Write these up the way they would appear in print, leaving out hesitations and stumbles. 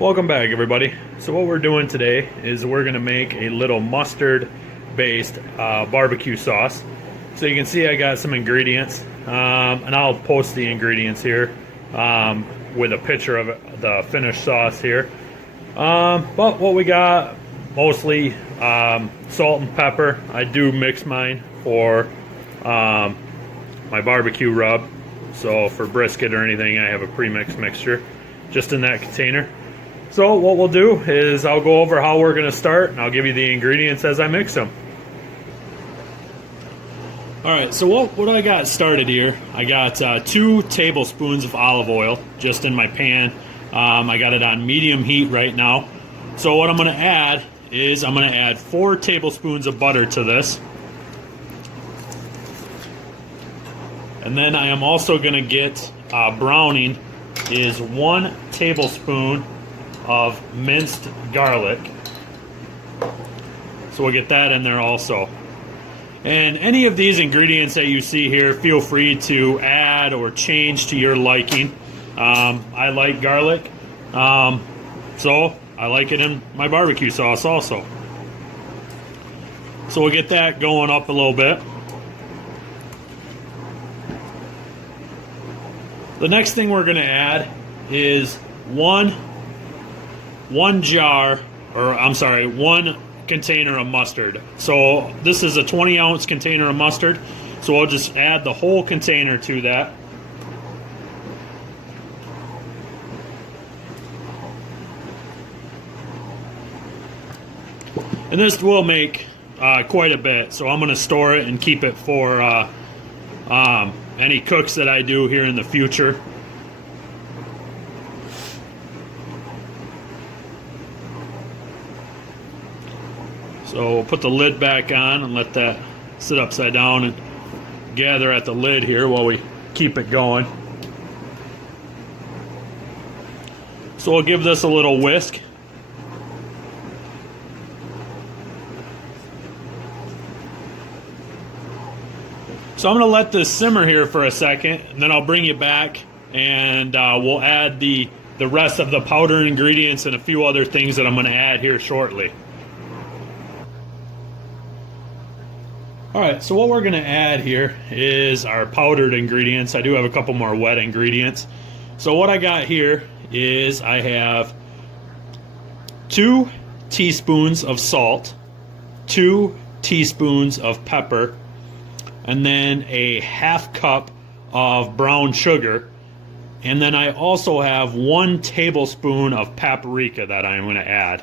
Welcome back, everybody. So what we're doing today is we're going to make a little mustard-based barbecue sauce. So you can see I got some ingredients, and I'll post the ingredients here with a picture of the finished sauce here. But what we got, mostly salt and pepper. I do mix mine for my barbecue rub. So for brisket or anything, I have a pre-mixed mixture just in that container. So what we'll do is I'll go over how we're going to start, and I'll give you the ingredients as I mix them. Alright, so what I got started here, I got 2 tablespoons of olive oil just in my pan. I got it on medium heat right now. So what I'm going to add is I'm going to add 4 tablespoons of butter to this. And then I am also going to get browning is 1 tablespoon of minced garlic. So we'll get that in there also. And any of these ingredients that you see here, feel free to add or change to your liking. I like garlic, so I like it in my barbecue sauce also. So we'll get that going up a little bit. The next thing we're going to add is one container of mustard. So this is a 20-ounce container of mustard. So I'll just add the whole container to that. And this will make quite a bit. So I'm going to store it and keep it for any cooks that I do here in the future. So we'll put the lid back on and let that sit upside down and gather at the lid here while we keep it going. So we'll give this a little whisk. So I'm going to let this simmer here for a second, and then I'll bring you back and we'll add the rest of the powder ingredients and a few other things that I'm going to add here shortly. Alright, so what we're going to add here is our powdered ingredients. I do have a couple more wet ingredients. So what I got here is I have 2 teaspoons of salt, 2 teaspoons of pepper, and then a half cup of brown sugar. And then I also have 1 tablespoon of paprika that I'm going to add.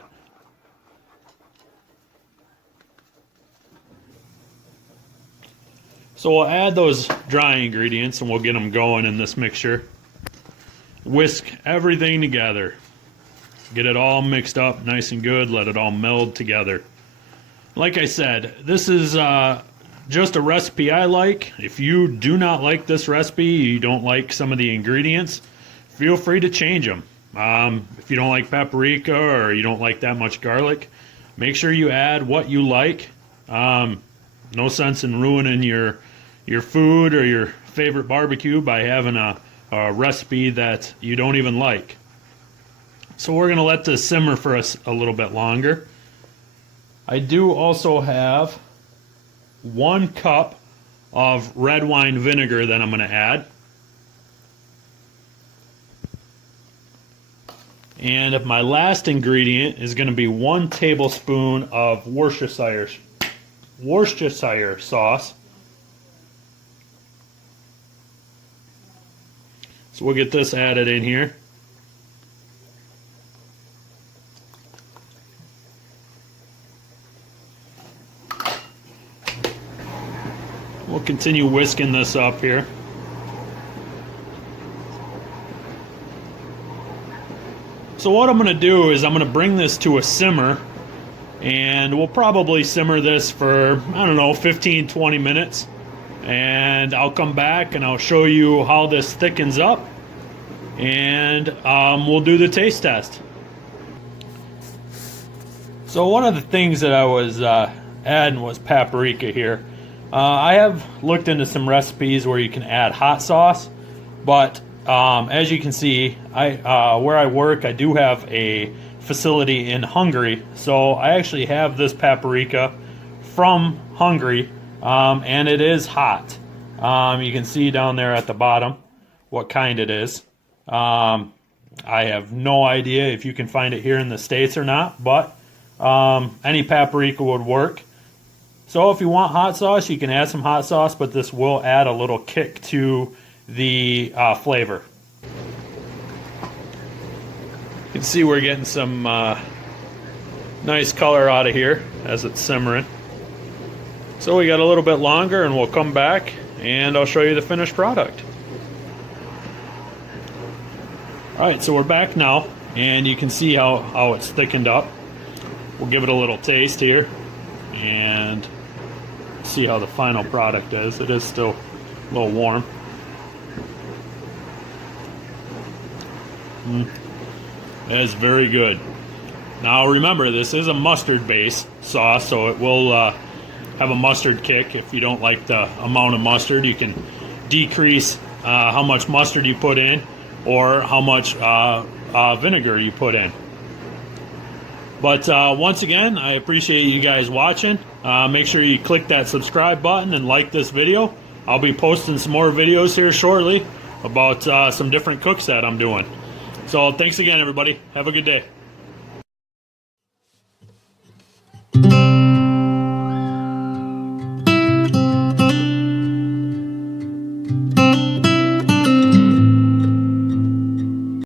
So we'll add those dry ingredients and we'll get them going in this mixture. Whisk everything together. Get it all mixed up nice and good. Let it all meld together. Like I said, this is just a recipe I like. If you do not like this recipe, you don't like some of the ingredients, feel free to change them. If you don't like paprika or you don't like that much garlic, make sure you add what you like. No sense in ruining your food or your favorite barbecue by having a recipe that you don't even like. So we're going to let this simmer for us a little bit longer. I do also have 1 cup of red wine vinegar that I'm going to add. And my last ingredient is going to be 1 tablespoon of Worcestershire sauce. So we'll get this added in here. We'll continue whisking this up here. So what I'm going to do is I'm going to bring this to a simmer, and we'll probably simmer this for, I don't know, 15-20 minutes. And I'll come back and I'll show you how this thickens up, and we'll do the taste test. So one of the things that I was adding was paprika here. I have looked into some recipes where you can add hot sauce, but as you can see, where I work, I do have a facility in Hungary, so I actually have this paprika from Hungary, and it is hot. You can see down there at the bottom what kind it is. I have no idea if you can find it here in the States or not, but any paprika would work. So if you want hot sauce, you can add some hot sauce, but this will add a little kick to the flavor. You can see we're getting some nice color out of here as it's simmering. So we got a little bit longer and we'll come back and I'll show you the finished product. Alright, so we're back now and you can see how it's thickened up. We'll give it a little taste here and see how the final product is. It is still a little warm. That is very good. Now remember, this is a mustard base sauce, so it will have a mustard kick. If you don't like the amount of mustard, you can decrease how much mustard you put in or how much vinegar you put in. But once again, I appreciate you guys watching. Make sure you click that subscribe button and like this video. I'll be posting some more videos here shortly about some different cooks that I'm doing. So thanks again, everybody. Have a good day.